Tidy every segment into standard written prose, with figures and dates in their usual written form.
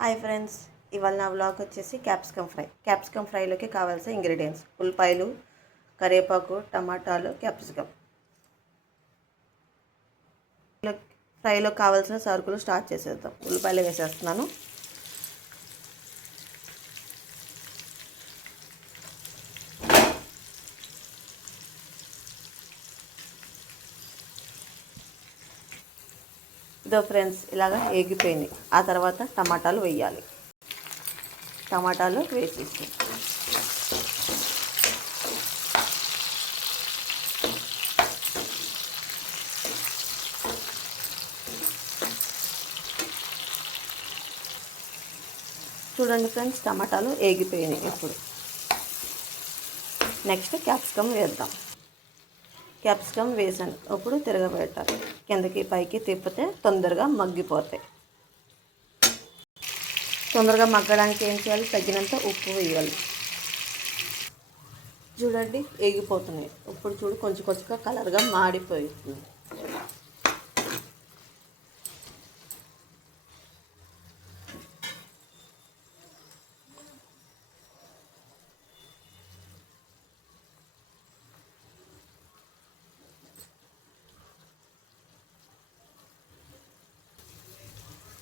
Hi friends, ఇవాళ నా vlog వచ్చేసి క్యాప్సికమ్ ఫ్రైలోకి కావాల్సిన ఇంగ్రీడియంట్స్ ఉల్లిపాయలు, కరివేపాకు, టమాటాలు, క్యాప్సికమ్. ఫ్రైలో కావాల్సిన సరుకులు స్టార్ట్ చేసేద్దాం. ఉల్లిపాయలు వేసేస్తున్నాను. ఇదో ఫ్రెండ్స్, ఇలాగా ఏగిపోయినాయి. ఆ తర్వాత టమాటాలు వేయాలి. టమాటాలు వేసేసి చూడండి ఫ్రెండ్స్, టమాటాలు ఏగిపోయినాయి. ఇప్పుడు నెక్స్ట్ క్యాప్సికమ్ వేద్దాం. క్యాప్సికమ్ వేసాను. ఇప్పుడు తిరగబెట్టాలి. కిందకి పైకి తిప్పితే తొందరగా మగ్గిపోతాయి. తొందరగా మగ్గడానికి ఏం చేయాలి? తగినంత ఉప్పు వేయాలి. చూడండి, ఏగిపోతున్నాయి. ఇప్పుడు చూడు, కొంచెం కొంచెంగా కలర్గా మాడిపోతుంది.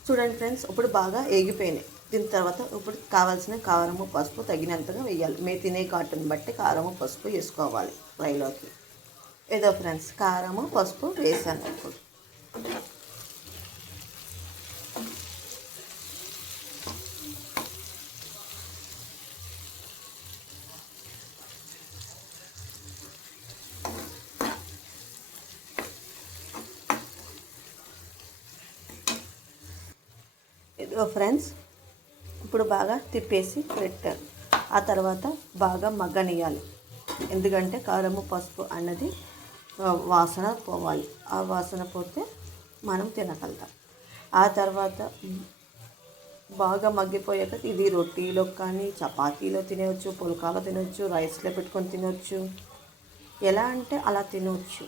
చూడండి ఫ్రెండ్స్, ఇప్పుడు బాగా ఏగిపోయినాయి. దీని తర్వాత ఇప్పుడు కావాల్సిన కారము, పసుపు తగినంతగా వేయాలి. మేము తినే ఘాటుని బట్టి కారము, పసుపు వేసుకోవాలి ఫ్రైలోకి. ఏదో ఫ్రెండ్స్, కారము, పసుపు వేసాను. ఇప్పుడు ఇదిగో ఫ్రెండ్స్, ఇప్పుడు బాగా తిప్పేసి పెట్టాను. ఆ తర్వాత బాగా మగ్గనియాలి. ఎందుకంటే కారము, పసుపు అన్నది వాసన పోవాలి. ఆ వాసన పోతే మనం తినగలుగుతాం. ఆ తర్వాత బాగా మగ్గిపోయాక ఇది రొట్టీలో కానీ, చపాతీలో తినవచ్చు, పుల్కాలో తినవచ్చు, రైస్లో పెట్టుకొని తినవచ్చు. ఎలా అంటే అలా తినవచ్చు.